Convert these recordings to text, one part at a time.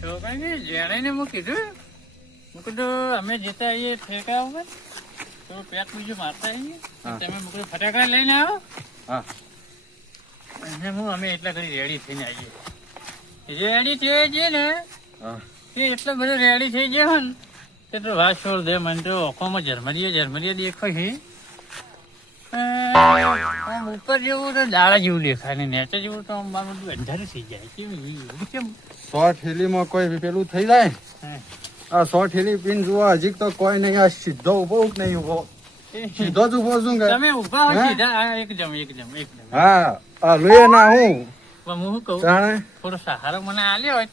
છોકરાને જેણે હું કીધું અમે જતા આવીએ ઠેકા ઉપર તો પેક બીજું મારતા આવીએ તમે મુકડું ફટાકડા લઈને આવો. અને અમે એટલા ઘડી રેડી થઈને આવીએ. રેડી થઈ જઈએ ને એ એટલો બધો રેડી થઈ ગયો ને તે તો વાત છોડ દે. મને તો ઓખોમાં ઝરમરિયા દેખો છે. ઉપર જેવું તો દાડા જેવું દેખાય ને નીચે જેવું તો મારું બધું અંધારું થઈ જાય. કેમ 100 ઠેલીમાં કોઈ પેલું થઈ જાય? આ 100 ઠેલી પીન જુઓ હજી તો કોઈ નહીં. આ સીધો ઉભો નહીં ઉભો, સીધો જ ઉભો છું. તમે ઉભા હોય સીધા એકદમ. હા આ લોહી ના હું હું કહું થોડો સહારો મને આલ્યો હોય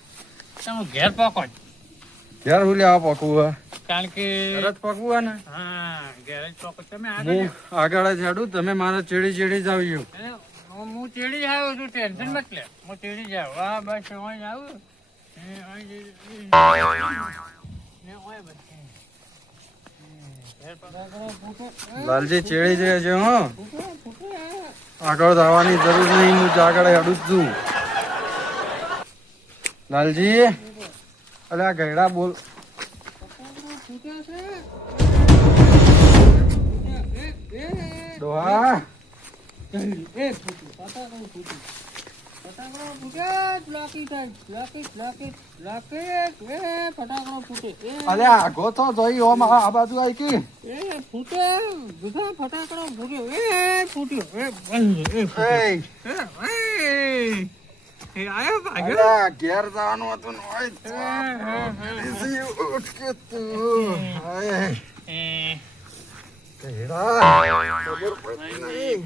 તો હું ઘેર પકો. ઘેર હું લેવા પકવું? કારણ કે પકવું ને. હા ઘેર જ પકો. તમે હું આગળ જ હેડું, તમે મારે ચેડી જ આવ્યું. હું ચેડી જ આવ્યો છું. ટેન્શન મત લે, હું ચેડી જ આવું. હા બસ અહીં આવું. લાલજી ચેડી જાય છે. હો આગળ જવાની જરૂર નહીં, હું આગળ હેડું જ છું. લાલજી અલે આ ગયડા બોલ. ડોહા અલે આગો તો જોઈ ઓમ આ બાજુ આવી કી ઘેર જવાનું હતું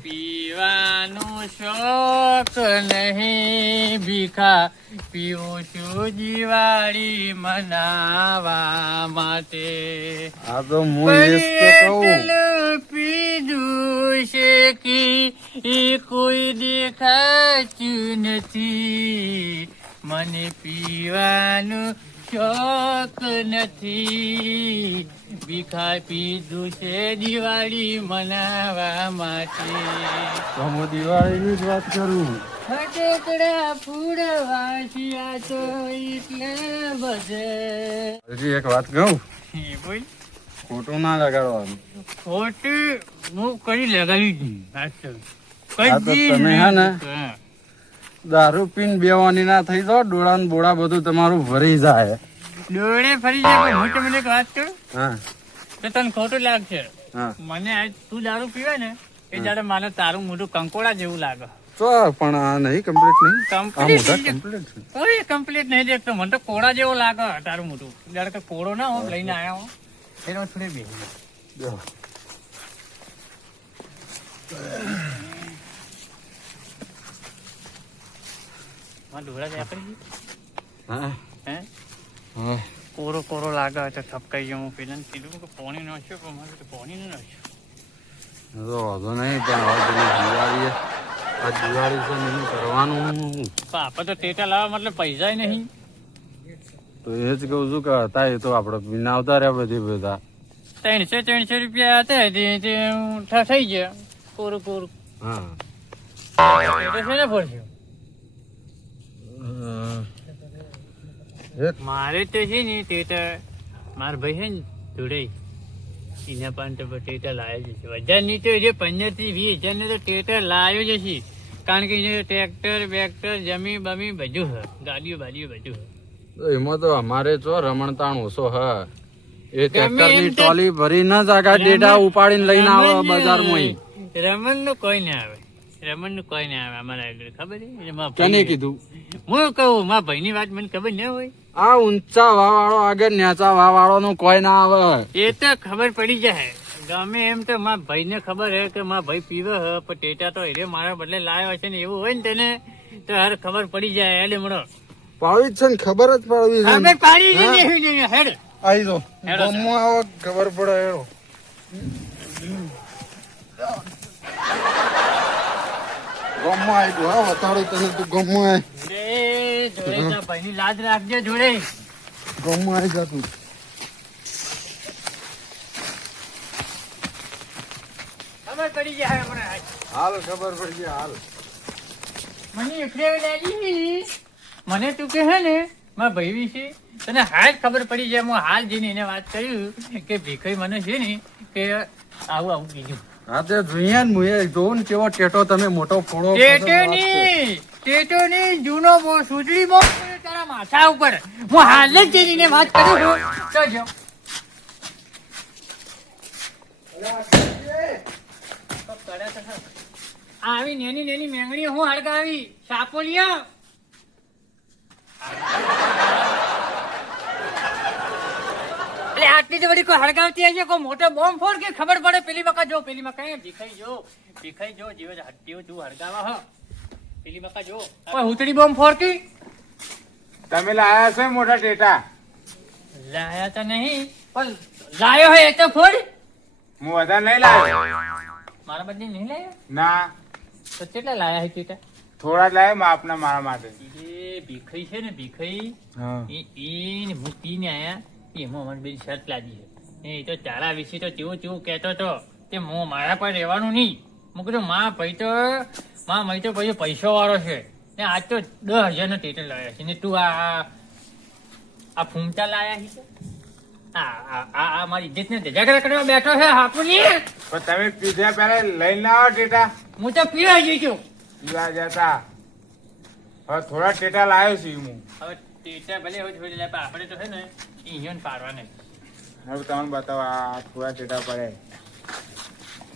પીવાનો શોખ નહીં ભીખા પીવું છું દિવાળી મનાવા માટે. આ તો પીધું છે કે કોઈ દેખાતું નથી. મને પીવાનું શોખ નથી. ભીખા પીધું છે દિવાળી મનાવા માટે. તો હું દિવાળીની જ વાત કરું. ફટાકડા ફૂડવા તો એટલે બધે. હજી એક વાત કહું, બોલ. ખોટું ના લગાડવાનું. ખોટું હું કઈ લગાવી તમે હે ને દારૂ પીને બેવાની ના થઈ જાવ. ડોળા ને બોળા બધું તમારું ભરી જાય. ડોળે ફરી જાય. હું તમને એક વાત કરું હા તો તને ખોટું લાગશે. હા મને આજ તું દારૂ પીવે ને એ જયારે મને તારું મોઢું કંકોડા જેવું લાગે. તો પણ આ નહીં કમ્પ્લીટ નહીં. કોઈ કમ્પ્લીટ નહીં દેખતો. મને તો કોળા જેવો લાગે તારું મોઢું. જયારે કે કોળો ના હો લઈને આવ્યા હો એનો થોડી બે ડોળા દેખાડી. હે કોરો કોરો લાગે તો થપકાઈ ગયો. હું પેલા કીધું કે પાણી નાખ્યો પણ મારે તો પાણી ન નાખ્યું. તો વાંધો નહીં, પણ હવે પેલી દિવાળી આ દિવાળી છે એનું કરવાનું. આપણે તો ટેટા લાવવા મતલબ પૈસા નહીં. તો એ જ કહું છું કે હતા એ તો આપડે પીને આવતા રહ્યા બધી બધા. 300 રૂપિયા હતા થઈ ગયા કોરું કોરું. હા શેને ફરશું? મારે તો છે ને ટેટા મારા ભાઈ છે ને જોડે એના પણ તો ટેટા લાવ્યો છે. 1000 ની તો 15 થી 20,000 ને તો ટેટા લાવ્યો જ છે. કારણ કે ટ્રેક્ટર બેક્ટર જમી બમી બધું છે. ગાડીઓ બાડીઓ બધું છે. તો એમાં તો અમારે જો રમણતાણ ઓછો હ. એ ટ્રેક્ટર ની ટ્રોલી ભરી ન જાગા ડેટા ઉપાડીને લઈને આવે બજારમાં. રમણ નું કોઈ ના આવે. અમારા આગળ ખબર છે. તને કીધું હું કહું મારા ભાઈ ની વાત મને ખબર ન હોય. આ ઊંચા વાવાળો આગળ નેચા વાવાળો નું કોઈ ના આવે. એ તો ખબર પડી જાય ગમે એમ. તો મારા ભાઈ ને ખબર હે કે મારા ભાઈ પીવે હે પણ ટેટા તો એ મારા બદલે લાવ્યો છે ને એવું હોય ને તેને તો હારે ખબર પડી જાય. હેડે મળો પાડવી જ છે ને, ખબર જ પાડવી છે. ખબર પાડી હેડ આવી દો ગમો આવો ખબર પડે. હેડો ગમો આવી ગયો. હા બતાડું તને તું ગમો જોડે ભાઈ ની લાજ રાખજે. જોડે ગમો આવી જતું. ખબર પડી જાય મને. હાલ ખબર પડી જાય. હાલ મને એકડે લાગી મને તું કે હે ને મારા ભાઈ વિશે તને હાલ ખબર પડી જાય. હું હાલ જઈને એને વાત કર્યું કે ભીખાઈ મને છે ને કે આવું આવું કીધું. હા તે જોઈએ ને હું એ જોઉં ને કેવો ટેટો તમે મોટો ફોડો ટેટોની જૂનો બહુ સુજડી બહુ તારા માથા ઉપર. હું હાલ જ જઈને એને વાત કરું છું. તો જો આવી નેની નેની મેંગણી હું હળગાવી સાપોલિયા. એટલે આટલી તો બધી કોઈ હળગાવતી હશે કોઈ મોટો બોમ્બ ફોડ કે ખબર પડે. પેલી મકા જો ભીખાઈ જો જીવ હટ્ટીઓ તું હળગાવા હો. પેલી મકા જો કોઈ હુતડી બોમ્બ ફોડ કી તમે લાયા છો મોટા ટેટા? લાયા તો નહીં પણ લાયો હોય એ તો ફોડ. હું વધારે નહીં લાવ્યો. મારા બદલે નહીં લાયા ના, તો કેટલા લાયા હે ટીટા? થોડા જ લાવ્યો માપના મારા માટે. એ ભીખાઈ છે ને ભીખાઈ હા. એ હું પીને આયા એમાં અમારી બેન શર્ત લાગી છે. એ તો તારા વિશે તો કેવું કહેતો હતો કે હું મારા પર રહેવાનું નહીં. હું કીધું માં ભાઈ તો ભાઈ પૈસો વાળો છે ને આજ તો 10,000 નો ટેટર લાવ્યા છે ને તું આ ફૂમતા લાયા છે. આ મારી ઇજ્જત ને ઝઘડા કરવા બેઠો છે હાપુની. પણ તમે પીધા પહેલા લઈને આવો ટેટા. હું તો પીવા જઈ છું. પીવા જતા હવે થોડા ટેટા લાવ્યો છું હું. હવે ટેટા ભલે હવે છોડી લે પણ આપણે તો છે ને ઈયોને પાડવા નહીં. હવે તમને બતાવો આ થોડા ટેટા પડે.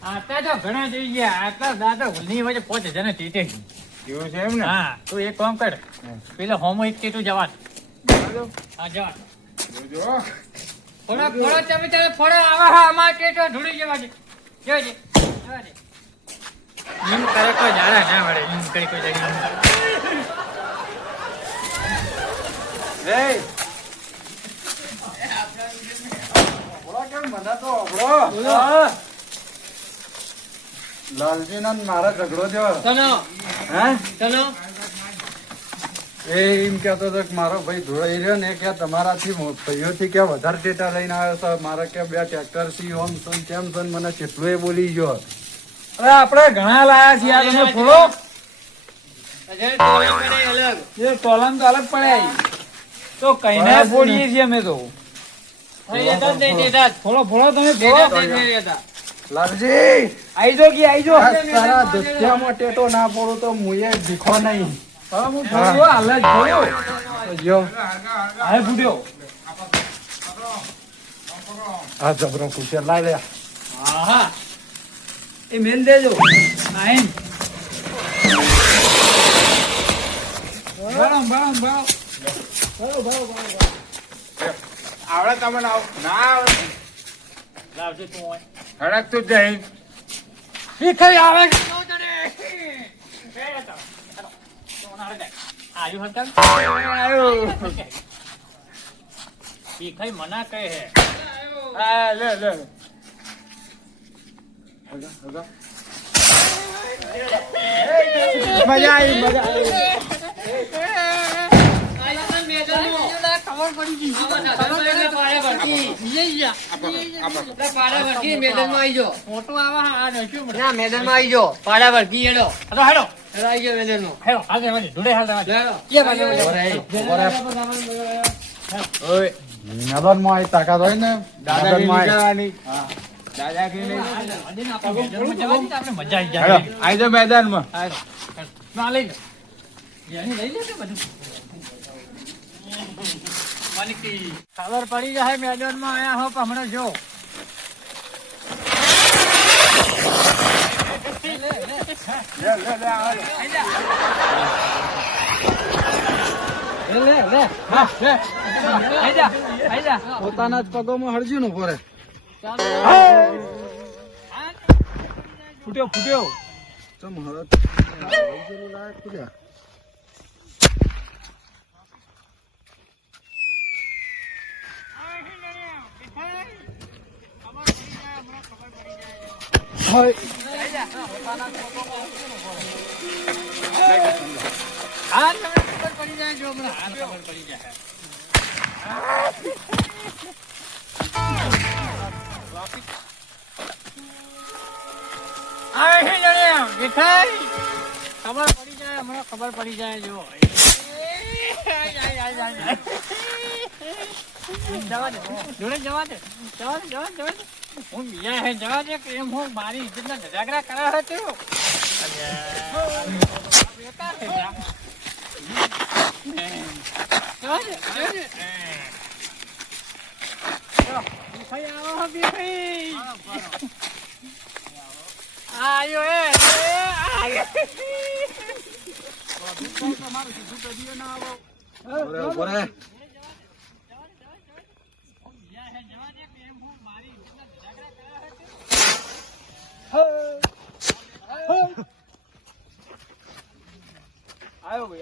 આટલા તો ઘણા થઈ ગયા. આટલા દાદા હુલની વચ્ચે 5,000 ના ટેટે છે. એવું છે એમ ને? હા તું એક કામ કર પેલા હોમો એક ટેટુ જવા દે. હા જવા જોજો. ફોડો તમે ફોડો આવા હા અમાર ટેટો ઢૂળી જવા દે. જોજે જવા દે. એમ કરે કોઈ જાડા ના મળે. એમ કરી કોઈ જગ્યા એ મને તો અભળો. લાલજી ના મારા ઝઘડો થયો. ચલો એ એમ કેતો હતો કે મારો ભાઈ ધોળાઈ રહ્યો ને કે તમારાથી ભાઈઓથી કે વધારે ટેટા લઈને આવ્યો છે. મારા કે 2 ટ્રેક્ટર થી ઓમ સન તેમ સન મને કેટલું એ બોલી ગયો. અરે આપણે ઘણા લાયા છીએ. આ તમે ફોડો. એ તોલામ તો અલગ પડે. તો કઈ ના ફોડીએ છીએ અમે તો. ફોડો તમે ફોડો. લાલજી આઈજો કે આઈજો. આ તારા દત્યામાં ટેટો ના પડું તો મુએ ભીખો નહીં. હું ફોડ્યો હાલ જ ફોડ્યો. જો હાલ ફૂટ્યો. આ જબરો ખુશિયાર લાઈ લે. હા એ મેલ દેજો. આઈન આવડે તમને ના આવડે લાવજો તું હોય. હડકતું જ નહીં. ભીખાઈ આવે છે નો તને. બે તો ચલો તો ના રે. આયુ હંકલ આયુ. ભીખાઈ મના કહે હે. હા લે લે. મજા આવી. ખબર પડી ગઈ. મોટું આવા આ નસ્યું ના મેદાન માં આવી જાઓ પાડા વળગી હેડો હેલો હેલો આવી ગયો મેદાન નો હેલો હાલ દે ઢુડે હાલ દે. કે બાજુ ઓય મેદાનમાં આવી તાકાત હોય ને દાદાગીરી મેદાનમાં કરવાની. દાદાગીરી આપણે મજા આવી હેડો જાય. આઈ જાઓ મેદાનમાં. ના લઈ લે. યાની લઈ લે કે બધું. માલિકી ખબર પડી જાય મેદાનમાં આયા હો પણ હમણાં જો. પોતાના જ પગોમાં હળજી નું ફરે. ફૂટ્યો. ચમ હળદ લાયક ખુલ્યા. હોય હા તમને ખબર પડી જાય જો હમણાં હાલ ખબર પડી જાય. ખબર પડી જાય હમણાં ખબર પડી જાય જો. જવા દે જોડે જવા દે હું બીજા હે જવા દે કે એમ હું મારી ઇજ્જતના ધજાગરા કરા હતો બેકાર છે જવા દે આયો આવ્યો ભાઈ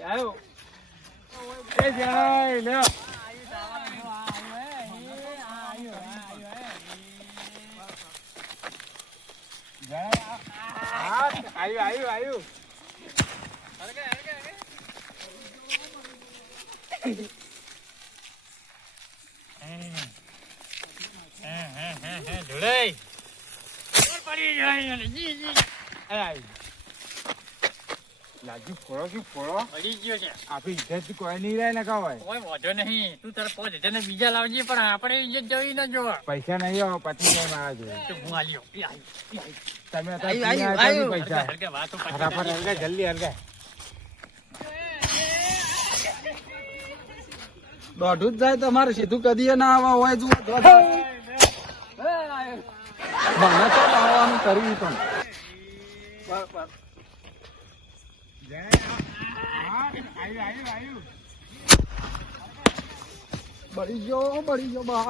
આવ્યો એ જાય લે આવ્યું જોડે પડી જાય લાજુ ફોડો પડી ગયો છે આપી ઇજ્જત કોઈ નહીં રહે ને કવાય કોઈ વાંધો નહીં તું તારે 5000 બીજા લાવજે પણ આપણે ઇજ્જત જવી ના જો પૈસા નહીં આવો પછી જાય મારા જોડે તો હું આલ્યો તમે પૈસા હરકે વાતો ફટાફટ હરગે જલ્દી હરગે દોઢું જ જાય તમારે સીધું કદી ના આવા હોય જુઓ મને તો આવવાનું કરવી પણ બળી ગયો બા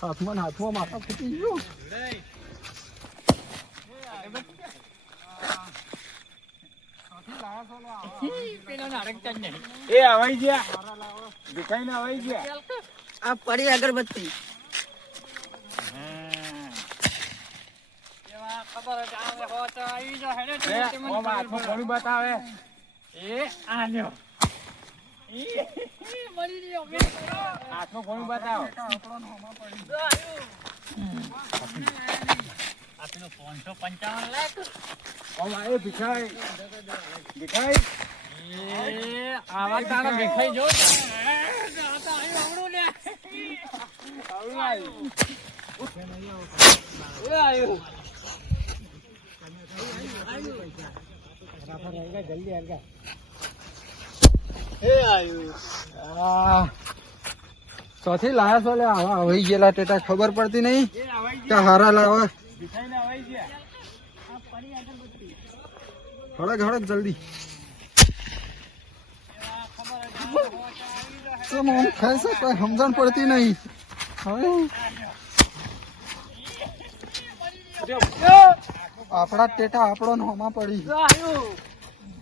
હાથમાં માથા ફૂટી ગયો પેલો નારંગ જ નહીં એ હવાઈ ગયા દેખાઈ ને હવાઈ ગયા આ પડી અગરબત્તી ખબર જ આવે હો તો આવી જો હેડે ઓમ હાથમાં ઘણું બતાવે એ આલ્યો મરી ગયો હાથમાં ઘણું બતાવો આપનો 555 લાખ ઓમ એ ભીખાઈ એ આવા તારા દેખાઈ જો આતા આવ્યું ને ચોથી લાયા છો લે આવા હવાઈ ગયેલા ટેટા ખબર પડતી નહીં કે હારા લાવા હળક જલ્દી કેમ આમ ખાય છે કોઈ સમજણ પડતી નહીં હવે આપણા ટેટા આપણો નોમાં પડી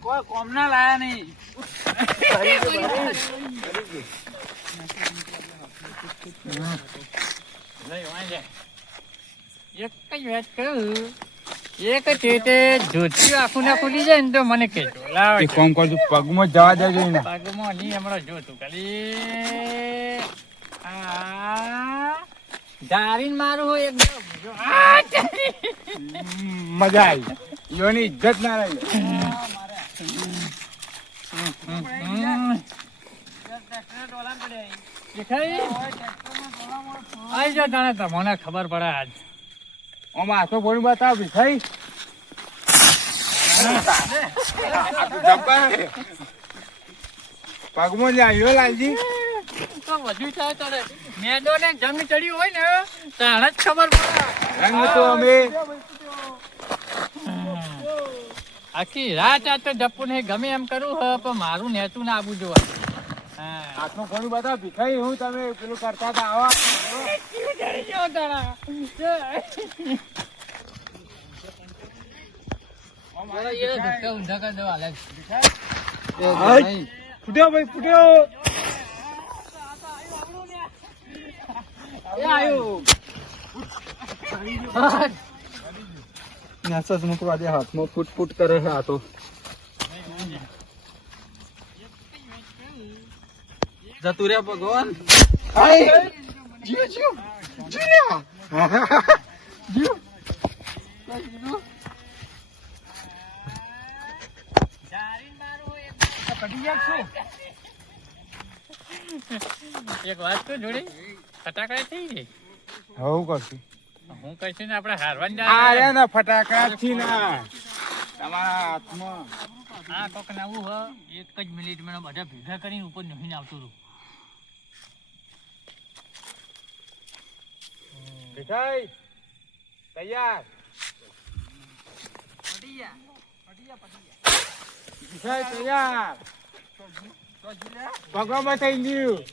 કોઈ કોમ ના લાયા નહીં એક જ વાત કહું એક ટેટે જોતી આખું ના ખુલી જાય ને તો મને કહેજો લાવ કોમ કરજો પગમાં જવા દેજો ને પગમાં નહીં હમણાં જોતું ખાલી ધારીને મારું હોય એકદમ મજા આવી યોની ઇજ્જત ના રહી આવી જાઓ તાણે તમને ખબર પડે આજ આમાં હાથો ઘણું બતાવો ભીખાઈ પગમાં જ આવ્યો લાલજી તો વધુ થાય તો મેદો ને જંગ ચડ્યું હોય ને તાણે જ ખબર પડે રંગ તો અમે આખી રાત આ તો જપુ ને ગમે એમ કરું હ પણ મારું નેતું ના આવું જોવા હાથમાં ઘણું બતાવો ભીખાઈ હું તમે પેલું કરતા હતા આવા ફૂટ્યો ભાઈ ફૂટ્યો મેસેજ મૂકવા દે હાથમાં ફૂટ કરે છે આ તો જતું રે ભગવાન જીવ પટી ગયા છો એક વાત તો જોડે ફટાકડા થઈ ગઈ હું કરશું હું કહીશું ને આપણે હારવાન અરે ના ફટાકડા થી ના તમારા હાથમાં હા કોક નવું હ એક જ મિનિટમાં બધા ભેગા કરીને ઉપર નહીં આવતું હતું વિજય તૈયાર વિજય તૈયાર ભગવાન થઈ ગયું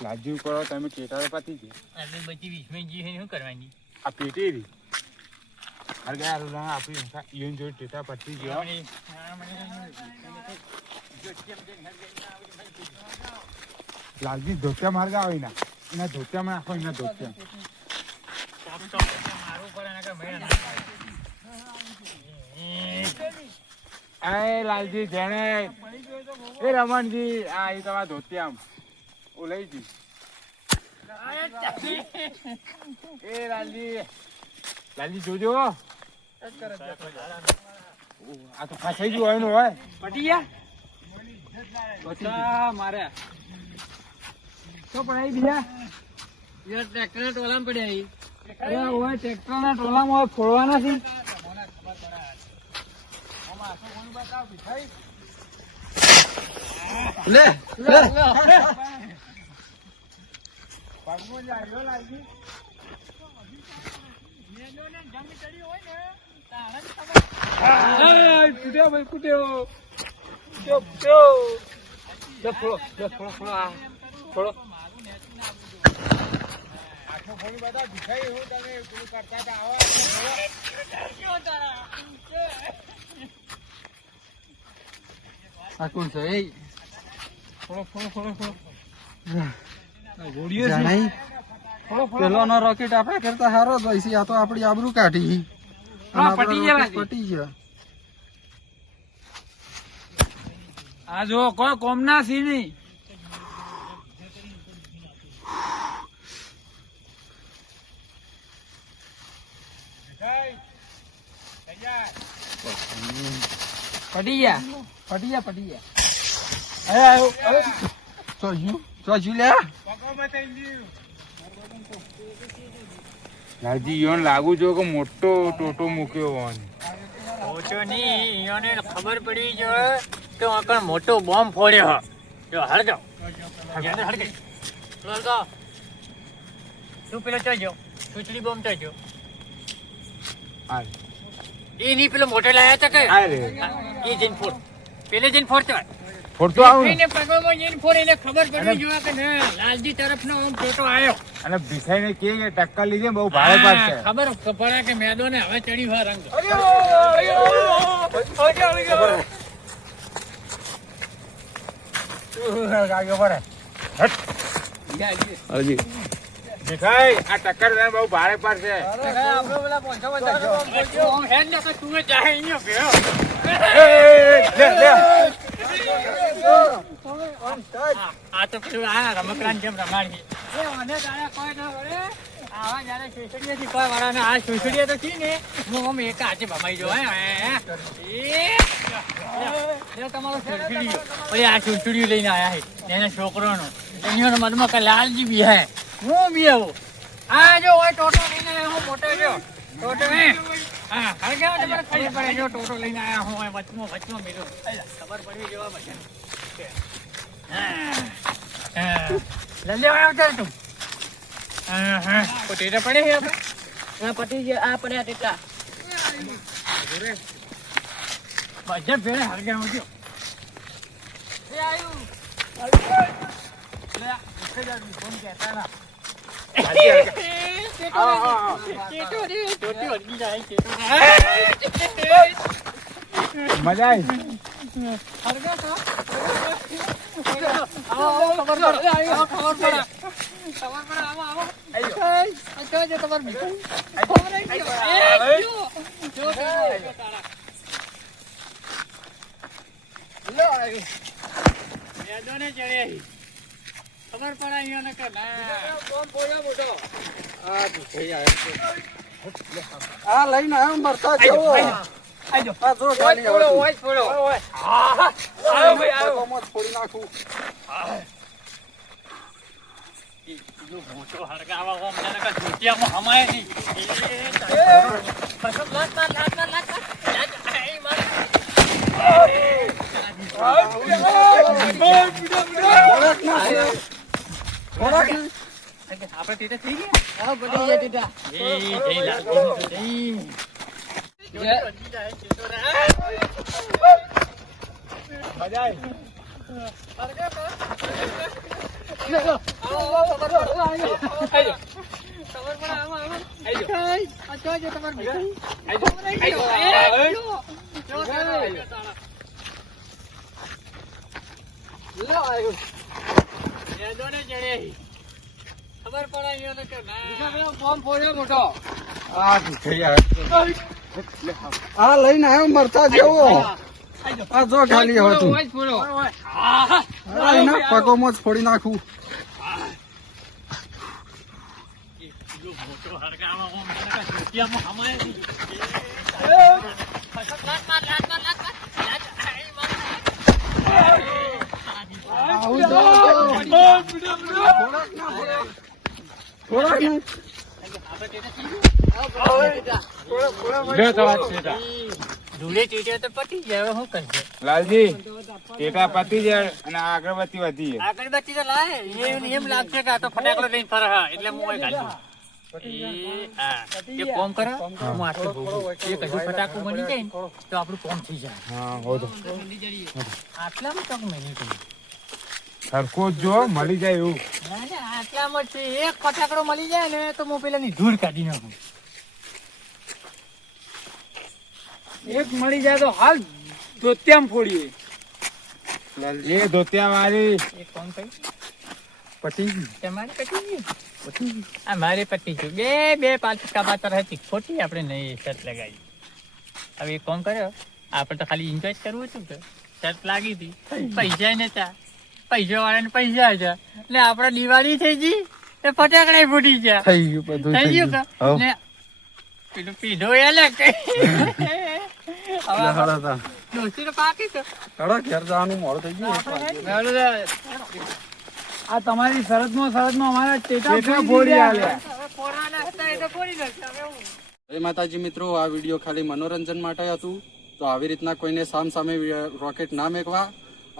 લાજુ કરો તમે કેટાળે પાતી ગઈ એટલે બચી 20 જી શું કરવાની આ પેટી રી હર ગયા રૂલા આપી ઈન જો ટેટા પતી ગયો લાલજી ધોતિયા માર્ગ આવે ના એના ધોતિયામાં નાખો એના ધોતિયા મારું પડે ને કે મેળ એ લાલજી જેણે એ રમણજી આ એ તમારા ધોતિયામ ઓ લઈ જી એ લાલજી જોજો આ તો ફસાઈ ગયું હોય ને હોય પટી ગયા મારે તો પડાઈ બીજા યાર ટ્રેક્ટર ટોલામાં પડ્યા અરે ઓય ટ્રેક્ટર ના ટોલામાં ફોડવાના છે લે કુટ્યો ભાઈ કુટ્યો ફોડો બધા ભીખાઈ હું તમે પેલું કરતા હતા આ કોણ છે એ ફોડો જાણાઈ પેલો નો રોકેટ આપણા કરતા સારો જ હોય છે આ તો આપડી આબરૂ કાઢી હા, પટી ગયા પટી ગયા આ જો કોઈ કોમના સી નહીં પટી ગયા ચોજ્યું લે લાજી યોન લાગુ જો કે મોટો ટોટો મૂક્યો હોય ઓછો નહીં ઈયોને ખબર પડી જો કે આકણ મોટો બોમ્બ ફોડ્યો હ જો હળગાવ હળગાઈ હળગાવ તું પેલો ચાજો સુચડી બોમ્બ ચાજો એ નહીં પેલો મોટો લાયા હતા કે અરે એ જઈને ફોડ પેલે જઈને ફોડતો ફોડતો આવું એને પગમાં જઈને ફોડ એને ખબર પડી જો કે ના લાલજી તરફનો આમ ટોટો આવ્યો અને ભીખાઈને કે ટક્કર લીધે બહુ ભારે પડશે ખબર પડે કે મેદોને હવે ચડ્યું હોય રંગ ભીખાઈ આ ટક્કર લીધે બહુ ભારે પડશે તું ચાહે અહીંયા ભેળો આ તો પેલું આ રમકડાની જેમ રમાડી અને તારે કોઈ ના વળે આવા જયારે સુસડીએથી કોઈ વાળાને આ સુસડીએ તો છી ને હું આમ એક હાથે ભમાઈ જો તમારો સુસડીયો ઓલે આ સુસડીયું લઈને આયા છે એના છોકરોનો એનો મનમાં કે લાલજી બી હે હું બી આવું આ જો હોય ટોટો લઈને આયા હું મોટો જો ટોટો હે હા હળગાવ તમારે ખબર પડે જો ટોટો લઈને આયા હું વચમાં મેળો ખબર પડવી જેવા બધા જલ્દી આવતા તું પોટેટા પડે છે આપણે પટી ગયા આ પડ્યા તેટલા બધા ભેળે હળગાવ જો એ આયુ લે ઉઠે જાડું ફોન કહેતા ના મજા આવી ખબર પડે અહીંયા કે આ લઈને આવ્યો મરતા જેવો આ જો ખાલી હવે તું. ફોડો. પગોમાં જ ફોડી નાખું. જો મોટો હળગાવા હો મને કા ધોતિયામાં હમાય નહીં. ફસમ લાત. થોડાક ને. આપણે ટેટા થઈ ગયા. હા પડી ગયા ટેટા જય લાલજી જય. મજા આવી ખબર પડે કે આ ભૂખી યાર. આ લઈને આવ્યો મરચા જેવો. આ જો ખાલી હવે તું. આ એના પગોમાં જ ફોડી નાખું. મોટો હળગાવા હો મને કા ધોતિયામાં હમાય નહીં. થોડાક ને. લ્યો તમારા ટેટા. ધૂળે ટીટે તો પટી જાય હવે શું કરશે. લાલજી ટેટા પતી જાય અને આ અગરબત્તી વધી જાય. આગળબત્તી તો લાય એમ લાગશે કે આ તો ફટાકડો લઈને ફરે હા એટલે હું અહીં ઘાલું. એ કોમ કરે હું આટલું ભોગવું. એક હજુ ફટાકડું બની જાય ને તો આપણું કોમ થઈ જાય. હા હોતો આટલામાં તક મળી ગઈ. સરખો જ જો મળી જાય એવું. ના ના આટલામાં જ છે. એક ફટાકડો મળી જાય ને તો હું પેલાની ધૂળ કાઢી નાખું. એક મળી જાય તો હાલ ધોતિયામાં ફોડીએ. એ ધોતિયા મારી એક કોમ થઈ પતી ગયું. તમારે પટી ગયું. આ મારે પટી ગયું. બે પાટકા બાતર હતી ખોટી આપણે નહીં શર્ટ લગાવી. હવે એક કોમ કર્યો આપણે તો ખાલી એન્જોય કરવું હતું કે શર્ટ લાગી હતી પૈસા નતા. પૈસા વાળાને પૈસા હતા એટલે આપણે દિવાળી થઈ ગઈ એ ફટાકડા ફૂટી ગયા. થઈ ગયું બધું થઈ ગયું હવ. કે ને પેલું પીધો અલગ. હવે હાડા તા. દોસ્તી તો પાકી છે. હાડા ઘેર જવાનું મોડું થઈ ગયું. આ તમારી શરતમાં અમારા ટેટા ફોડી આલ્યા. હવે ફોડવાના હતા એ તો ફોડી નાખ્યા. હવે હું જય માતાજી મિત્રો, આ વિડીયો ખાલી મનોરંજન માટે હતું. તો આવી રીતના કોઈને સામે રોકેટ ના મેકવા,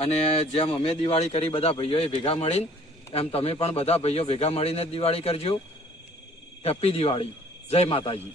અને જેમ અમે દિવાળી કરી બધા ભાઈઓએ ભેગા મળીને, એમ તમે પણ બધા ભાઈઓ ભેગા મળીને જ દિવાળી કરજો. હેપી દિવાળી. જય માતાજી.